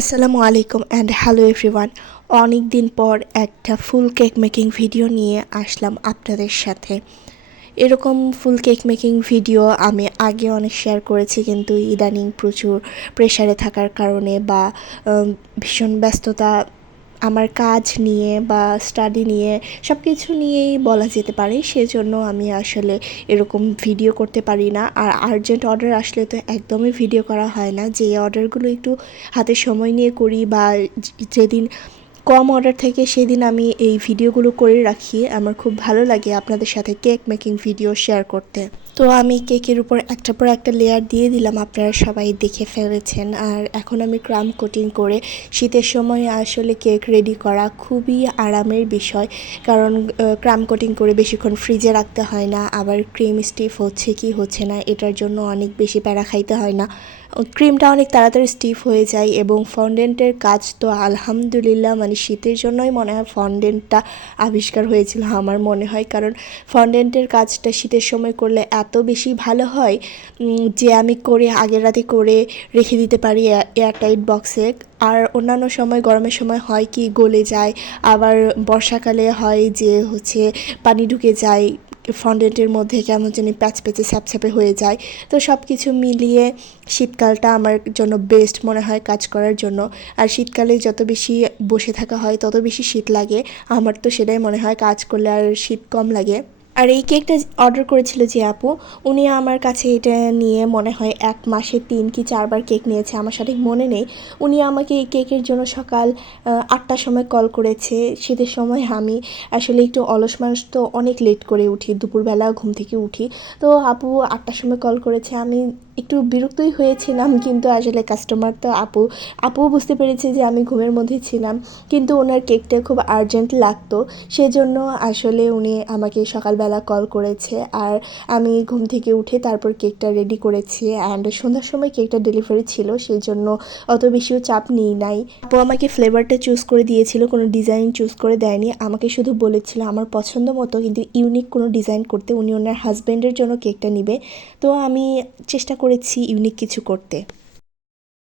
আসসালামু আলাইকুম and hello everyone. অনেক দিন পর একটা ফুল কেক মেকিং ভিডিও নিয়ে আসলাম আপনাদের সাথে। এরকম ফুল কেক মেকিং ভিডিও আমি আগে অনেক শেয়ার করেছি, কিন্তু ইদানিং প্রচুর প্রেশারে থাকার কারণে বা ভীষণ ব্যস্ততা আমার কাজ নিয়ে বা স্টাডি নিয়ে সব কিছু নিয়েই বলা যেতে পারে, সেজন্য আমি আসলে এরকম ভিডিও করতে পারি না। আর আর্জেন্ট অর্ডার আসলে তো একদমই ভিডিও করা হয় না। যে অর্ডারগুলো একটু হাতে সময় নিয়ে করি বা যেদিন কম অর্ডার থেকে সেদিন আমি এই ভিডিওগুলো করে রাখি। আমার খুব ভালো লাগে আপনাদের সাথে কেক মেকিং ভিডিও শেয়ার করতে। তো আমি কেকের উপর একটার পর একটা লেয়ার দিয়ে দিলাম, আপনারা সবাই দেখে ফেলেছেন। আর এখন আমি ক্রাম কোটিং করে, শীতের সময় আসলে কেক রেডি করা খুবই আরামের বিষয়, কারণ ক্রাম কোটিং করে বেশিক্ষণ ফ্রিজে রাখতে হয় না, আবার ক্রিম স্টিফ হচ্ছে কি হচ্ছে না এটার জন্য অনেক বেশি প্যারা খাইতে হয় না। ক্রিমটা অনেক তাড়াতাড়ি স্টিফ হয়ে যায় এবং ফন্ডেন্টের কাজ তো আলহামদুলিল্লাহ, মানে শীতের জন্যই মনে হয় ফন্ডেন্টটা আবিষ্কার হয়েছিল আমার মনে হয়, কারণ ফন্ডেন্টের কাজটা শীতের সময় করলে এত বেশি ভালো হয় যে আমি করে আগের রাতে করে রেখে দিতে পারি এয়ারটাইট বক্সে। আর অন্যান্য সময় গরমের সময় হয় কি গলে যায়, আবার বর্ষাকালে হয় যে পানি ঢুকে যায় ফন্ডেন্টের মধ্যে, কেমন জানি প্যাচপ্যাচে স্যাপস্যাপে হয়ে যায়। তো সব কিছু মিলিয়ে শীতকালটা আমার জন্য বেস্ট মনে হয় কাজ করার জন্য। আর শীতকালে যত বেশি বসে থাকা হয় তত বেশি শীত লাগে, আমার তো সেটাই মনে হয়, কাজ করলে আর শীত কম লাগে। আর এই কেকটা অর্ডার করেছিল যে আপু, উনি আমার কাছে এটা নিয়ে মনে হয় 1 মাসে 3 কি 4বার কেক নিয়েছে, আমার সঠিক মনে নেই। উনি আমাকে এই কেকের জন্য সকাল 8টার সময় কল করেছে। শীতের সময় আমি আসলে একটু অলস মানুষ, তো অনেক লেট করে উঠি, দুপুরবেলা ঘুম থেকে উঠি। তো আপু 8টার সময় কল করেছে, আমি একটু বিরক্তই হয়েছিলাম, কিন্তু আসলে কাস্টমার তো আপুও বুঝতে পেরেছে যে আমি ঘুমের মধ্যে ছিলাম, কিন্তু ওনার কেকটা খুব আর্জেন্ট লাগতো, সেজন্য আসলে উনি আমাকে সকালবেলা কল করেছে। আর আমি ঘুম থেকে উঠে তারপর কেকটা রেডি করেছি, অ্যান্ড সন্ধ্যার সময় কেকটা ডেলিভারি ছিল, সেই জন্য অত বেশিও চাপ নিই নাই। আপু আমাকে ফ্লেভারটা চুজ করে দিয়েছিল, কোনো ডিজাইন চুজ করে দেয়নি, আমাকে শুধু বলেছিল আমার পছন্দ মতো কিন্তু ইউনিক কোনো ডিজাইন করতে। উনি ওনার হাজব্যান্ডের জন্য কেকটা নিবে, তো আমি চেষ্টা করেছি ইউনিক কিছু করতে।